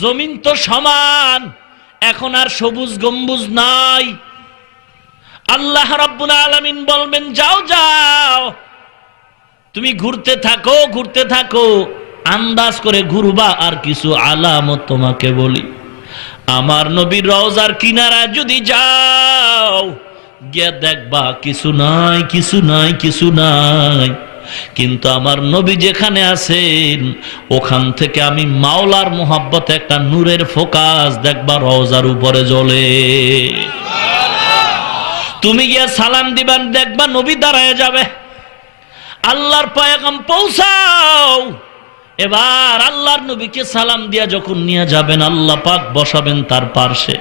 জমিন তো সমান, এখন আর সবুজ গম্বুজ নাই। আল্লাহ রাব্বুল আলামিন বলবেন যাও যাও, তুমি ঘুরতে থাকো ঘুরতে থাকো, আন্দাজ করে ঘুরবা। আর কিছু আলামত তোমাকে বলি, আমার নবীর রওজার কিনারায় যদি যাও, গিয়ে দেখবা কিছু নাই কিছু নাই কিছু নাই, কিন্তু আমার নবী যেখানে আছেন ওখান থেকে আমি মাওলার মোহাব্বতে একটা নূরের ফোকাস দেখবা রওজার উপরে জ্বলে। তুমি গিয়ে সালাম দিবেন, দেখবা নবী দাঁড়ায় যাবে, আল্লাহর পয়গাম পৌঁছাও। এবার আল্লাহর নবীকে সালাম দিয়া যখন নিয়ে যাবেন, আল্লাহ পাক বসাবেন তার পার্শ্বে।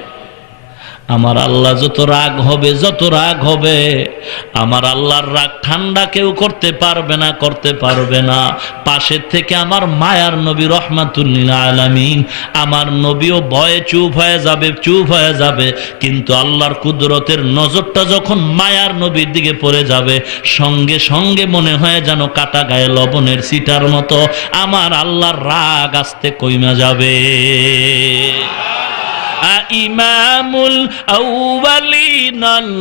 আমার আল্লাহ যত রাগ হবে, যত রাগ হবে, আমার আল্লাহর রাগ ঠান্ডা কেউ করতে পারবে না, করতে পারবে না। পাশের থেকে আমার মায়ার নবী রহমাতুল লিল আলামিন, আমার নবীও ভয়ে চুপ হয়ে যাবে, চুপ হয়ে যাবে। কিন্তু আল্লাহর কুদরতের নজরটা যখন মায়ার নবীর দিকে পড়ে যাবে, সঙ্গে সঙ্গে মনে হয় যেন কাটা গায়ে লবণের ছিটার মতো আমার আল্লাহর রাগ আস্তে কইমা যাবে। ইমামুল আউয়ালিন আল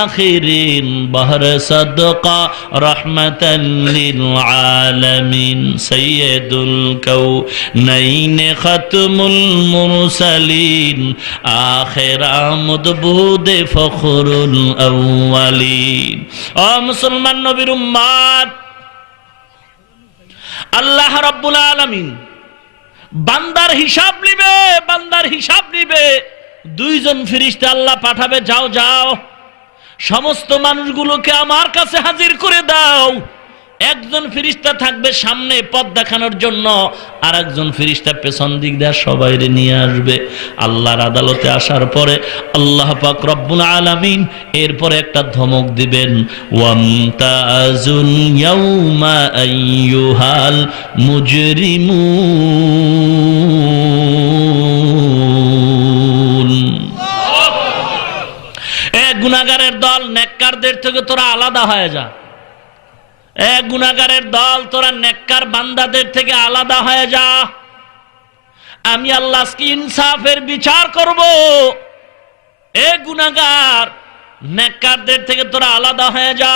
আখিরিন বহর সাদকা রাহমাতাল লিল আলামিন সাইয়্যিদুল কাউনাইন খাতমুল মুরসালিন আখির আমদবুদ ফখরুল আউয়ালিন। ও মুসলমান নবীর উম্মত, আল্লাহ রাব্বুল আলামিন বান্দার হিসাব নিবে, বান্দার হিসাব নিবে। দুইজন ফেরেশতা আল্লাহ পাঠাবে, যাও যাও সমস্ত মানুষগুলোকে আমার কাছে হাজির করে দাও। একজন ফেরেশতা থাকবে সামনে পথ দেখানোর জন্য, আর একজন ফেরেশতা পেছন দিক দিয়ে সবাইরে নিয়ে আসবে। আল্লাহর আদালতে আসার পরে আল্লাহ পাক রব্বুল আলামিন এরপরে একটা ধমক দিবেন, ওয়ামতাজুল ইয়াউমা আইয়ুহাল মুজরিমুন। এ গুনাহগারের দল, নেককারদের থেকে তোরা আলাদা হয়ে যা। এ গুনাহগারের দল, তোরা নেককার বান্দাদের থেকে আলাদা হয়ে যা। আমি আল্লাহ আজকে ইনসাফের বিচার করব। এ গুনাহগার, নেককারদের থেকে তোরা আলাদা হয়ে যা।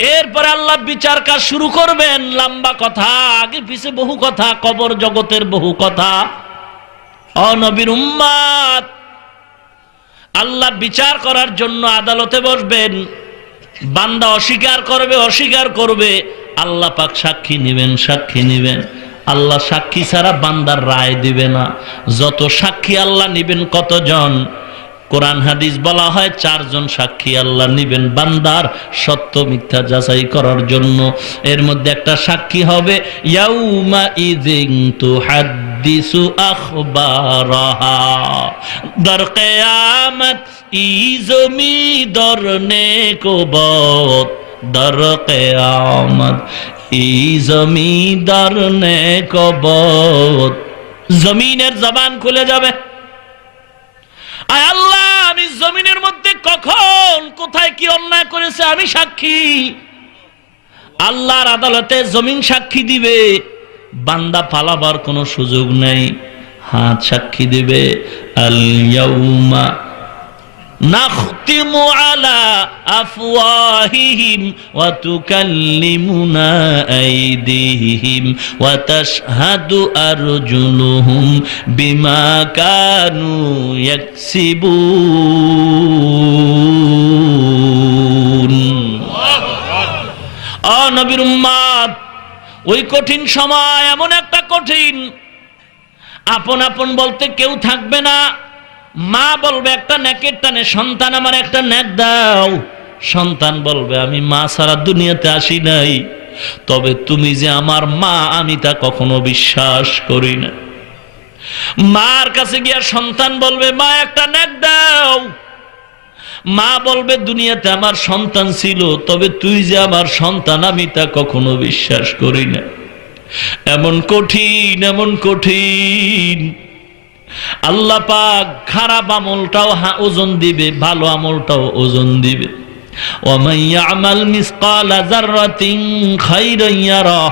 এরপরে আল্লাহ বিচার কাজ শুরু করবেন। লম্বা কথা, আগে পিছে বহু কথা, কবর জগতের বহু কথা। ও নবীর উম্মত, আল্লাহ বিচার করার জন্য আদালতে বসবেন। বান্দা অস্বীকার করবে, অস্বীকার করবে, আল্লাহ পাক সাক্ষী নেবেন, সাক্ষী নেবেন। আল্লাহ সাক্ষী ছাড়া বান্দার রায় দিবে না। যত সাক্ষী আল্লাহ নিবেন, কতজন? কোরআন হাদিস বলা হয় 4 জন সাক্ষী আল্লাহ নিবেন বান্দার সত্য মিথ্যা যাচাই করার জন্য। এর মধ্যে একটা সাক্ষী হবে ইয়াউমা ইযিন তুহাদ্দিসু আখবারাহা, দর কিয়ামত ই জমি দর নেকবত, দর কিয়ামত ই জমি দর নেকবত। জমিনের জবান খুলে যাবে। আয় আল্লাহ, আমি জমিনের মধ্যে কখন কোথায় কি অন্যায় করেছে আমি সাক্ষী। আল্লাহর আদালতে জমিন সাক্ষী দিবে, বান্দা পালাবার কোনো সুযোগ নেই। হাত সাক্ষী দিবে, আল ইয়াউমা নাখতিমু আলা আফওয়াহিহিম ওয়া তুকাল্লিমুনা আইদিহিম ওয়া তাশহাদু আরজুলুহুম বিমা কানু ইয়াকসিবুন। ও নবীর উম্মত, ওই কঠিন সময় এমন একটা কঠিন, আপন আপন বলতে কেউ থাকবে না। মা বলবে একটা নেকের টানে, সন্তান আমার একটা নেক দাও। সন্তান বলবে আমি মা ছাড়া দুনিয়াতে আসি নাই, তবে তুমি যে আমার মা আমি তা কখনো বিশ্বাস করি না। মার কাছে গিয়া সন্তান বলবে মা একটা নেক দাও। মা বলবে দুনিয়াতে আমার সন্তান ছিল, তবে তুই যে আমার সন্তান আমি তা কখনো বিশ্বাস করি না। এমন কঠিন, এমন কঠিন। আল্লাহ পাক খারাপ আমলটাও ওজন দিবে, ভালো আমলটাও ওজন দিবে। ওয়া মান ইয়ামাল মিসকালা যাররাতিন খাইরান ইয়ারা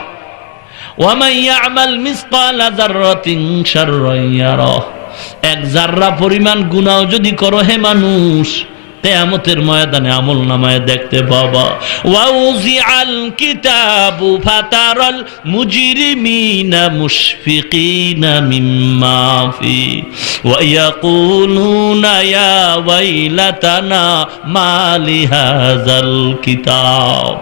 ওয়ামান ইয়ামাল মিসকালা যাররাতিন শাররান ইয়ারাহ, এক যাররা পরিমাণ গুনাহ যদি করো হে মানুষ, কিয়ামতের ময়দানে আমলনামায় দেখতে পাবা। ওয়াউজিআল কিতাবু ফাতারাল মুজরিমিনা মুশফিকিনা মিম্মা ফি ওয়া ইয়াকুলুনা ইয়া ওয়াইলাতানা মা লিহাযাল কিতাব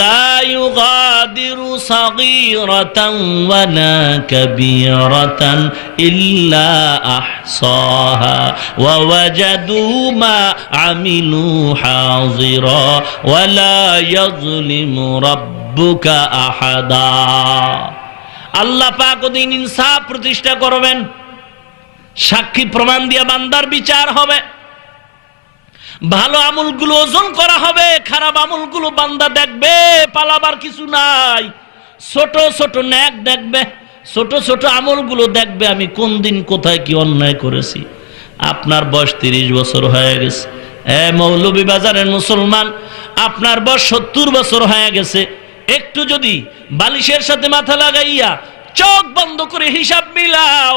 লা ইউগাদিরু সাগীরাতান ওয়ালা কাবীরাতান ইল্লা আহসাহা ওয়া ওয়াজাদু মা আমিলু হাযিরা ওয়ালা ইয়াযলিমু রাব্বুকা আহাদা। আল্লাহ পাক ওদিন ইনসাফ প্রতিষ্ঠা করবেন, সাক্ষী প্রমাণ দিয়ে বান্দার বিচার হবে, ভালো আমলগুলো ওজন করা হবে, খারাপ আমলগুলো বান্দা দেখবে, পালাবার কিছু নাই। ছোট ছোট নেক দেখবে, ছোট ছোট আমলগুলো দেখবে আমি কোন দিন কোথায় কি অন্যায় করেছি। আপনার বয়স 30 বছর হয়ে গেছে, মৌলভী বাজারের মুসলমান, আপনার বয়স 70 বছর হয়ে গেছে। একটু যদি বালিশের সাথে মাথা লাগাইয়া চোখ বন্ধ করে হিসাব মিলাও,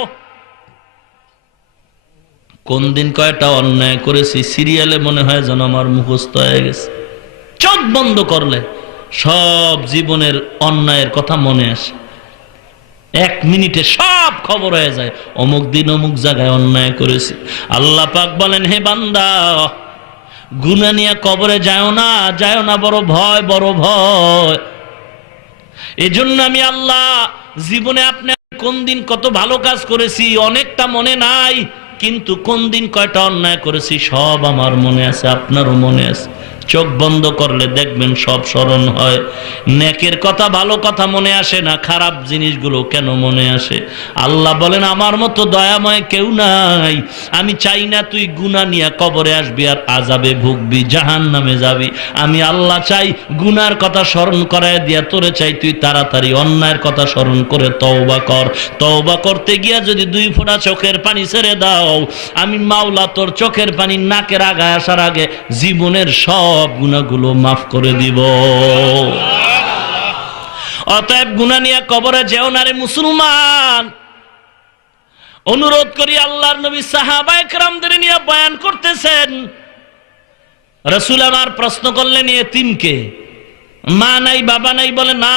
কোন দিন কয়টা অন্যায় করেছি সিরিয়ালে মনে হয় যেন আমার মুখস্থ হয়ে গেছে। চোখ বন্ধ করলে সব জীবনের অন্যায়ের কথা মনে আসে, 1 মিনিটে সব খবর হয়ে যায়, অমুক দিন অমুক জায়গায় অন্যায় করেছি। আল্লাহ পাক বলেন, হে বান্দা, গুনাহ নিয়ে কবরে যাও না, যাও না, বড় ভয়, বড় ভয়। এজন্য আমি আল্লাহ জীবনে আপনি কোন দিন কত ভালো কাজ করেছি অনেকটা মনে নাই, কিন্তু কোন দিন কয়টা অন্যায় করেছি সব আমার মনে আছে, আপনারও মনে আছে। চোখ বন্ধ করলে দেখবেন সব স্মরণ হয়। নেকের কথা, ভালো কথা মনে আসে না, খারাপ জিনিসগুলো কেন মনে আসে? আল্লাহ বলেন, আমার মতো দয়াময় কেউ নাই। আমি চাই না তুই গুনাহ নিয়ে কবরে আসবি আর আযাবে ভুগবি, জাহান্নামে যাবি। আমি আল্লাহ চাই গুনার কথা স্মরণ করায় দিয়া তোরে চাই তুই তাড়াতাড়ি অন্যায়ের কথা স্মরণ করে তওবা কর। তওবা করতে গিয়া যদি 2 ফোঁটা চোখের পানি ছেড়ে দাও, আমি মাওলা তোর চোখের পানি নাকের আগায় আসার আগে জীবনের সব গুনাহগুলো মাফ করে দিব। অতএব গুনাহ নিয়ে কবরে যেও না রে মুসলমান। অনুরোধ করি, আল্লাহর নবী সাহাবায়ে কেরামদের নিয়ে বয়ান করতেছেন। রাসূল আমার প্রশ্ন করলেন, এতিমকে মা নাই বাবা নাই? বলে না।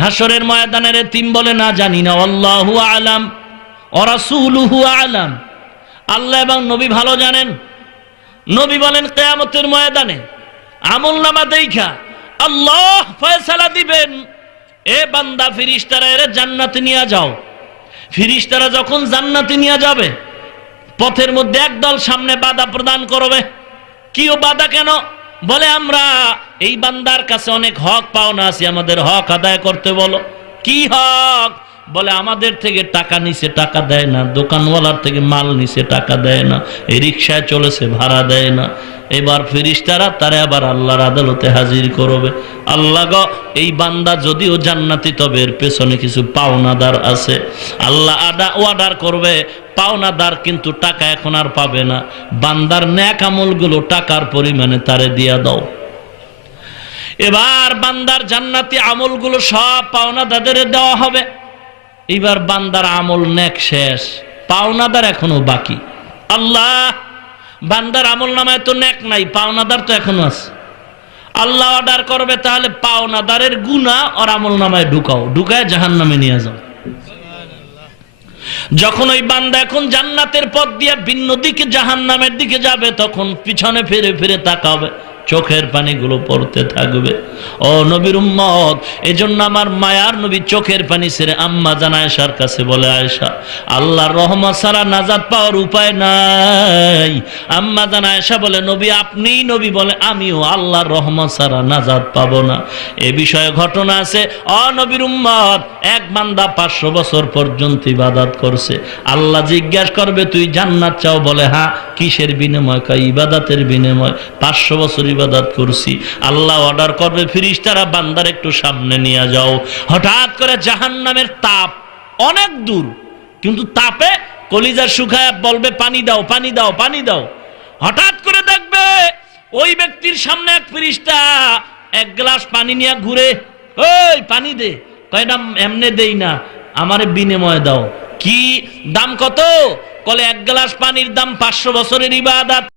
হাসরের ময়দানের এতিম? বলে না, জানি না। আল্লাহু আলাম ওয়া রাসূলুহু আলাম, আল্লাহ এবং নবী ভালো জানেন। নবী বলেন, কিয়ামতের ময়দানে আমলনামা দেইখা আল্লাহ ফয়সালা দিবেন, এ বান্দা ফেরেশতারা এর জান্নাতে নিয়ে যাও। ফেরেশতারা যখন জান্নাতে নিয়ে যাবে, পথের মধ্যে একদল সামনে বাধা প্রদান করবে। কিও বাধা কেন? বলে, আমরা এই বান্দার কাছে অনেক হক পাওনা আছে, আমাদের হক আদায় করতে বলো। কি হক? বলে, আমাদের থেকে টাকা নিছে, টাকা দেয় না। দোকানওয়ালার থেকে মাল নিছে, টাকা দেয় না। এই রিকশায় চলেছে, ভাড়া দেয় না। এবার ফেরেশতারা তারে আবার আল্লাহর আদালতে হাজির করবে। আল্লাহ গো, এই বান্দা যদিও জান্নাতি, তবে এর পেছনে কিছু পাওনাদার আছে। আল্লাহ অর্ডার করবে, পাওনাদার কিন্তু টাকা এখন আর পাবে না। বান্দার নেক আমলগুলো টাকার পরিমাণে তারে দিয়া দাও। এবার বান্দার জান্নাতি আমলগুলো সব পাওনাদারদের দেওয়া হবে। এবার বান্দার আমল নেক শেষ, পাওনাদার এখনো বাকি। আল্লাহ, বান্দার আমল নামায় তো নেক নাই, পাওনাদার তো এখনো আছে। আল্লাহ অর্ডার করবে, তাহলে পাওনাদারের গুনাহ আর আমল নামায় ঢুকাও, ঢুকায় জাহান্নামে নিয়ে যাও। যখন ওই বান্দা এখন জান্নাতের পথ দিয়ে ভিন্ন দিকে জাহান্নামের দিকে যাবে, তখন পিছনে ফিরে ফিরে তাকাবে, চোখের পানিগুলো পড়তে থাকবে। ও নবীর উম্মত, এজন্য আমার মায়ার নবী চোখের পানি ছেড়ে আম্মা জান আয়েশার কাছে বলে, আয়েশা, আল্লাহর রহমত ছাড়া নাজাত পাওয়ার উপায় নাই। আম্মা জান আয়েশা বলে, নবী আপনিই নবী? বলে, আমিও আল্লাহর রহমত ছাড়া নাজাত পাবো না। এ বিষয়ে ঘটনা আছে। ও নবীর উম্মত, এক বান্দা 500 বছর পর্যন্ত ইবাদত করছে। আল্লাহ জিজ্ঞাসা করবে, তুই জান্নাত চাও? বলে, হ্যাঁ। কিসের বিনিময়? কয়, ইবাদতের বিনিময়। 500 বছর ইবাদত করছি। আল্লাহ অর্ডার করবে, ফেরেশতারা বান্দার একটু সামনে নিয়ে যাও। হঠাৎ করে জাহান্নামের তাপ অনেক দূর, কিন্তু তাপে কলিজা শুকায় বলবে, পানি দাও, পানি দাও, পানি দাও। হঠাৎ করে দেখবে ওই ব্যক্তির সামনে এক ফেরেশতা 1 গ্লাস পানি নিয়ে ঘুরে, ওই পানি দে। কয় না এমনে দেই না, আমারে বিনিময় দাও। কি দাম কত? বলে এক গ্লাস পানির দাম 500 বছরের ইবাদত।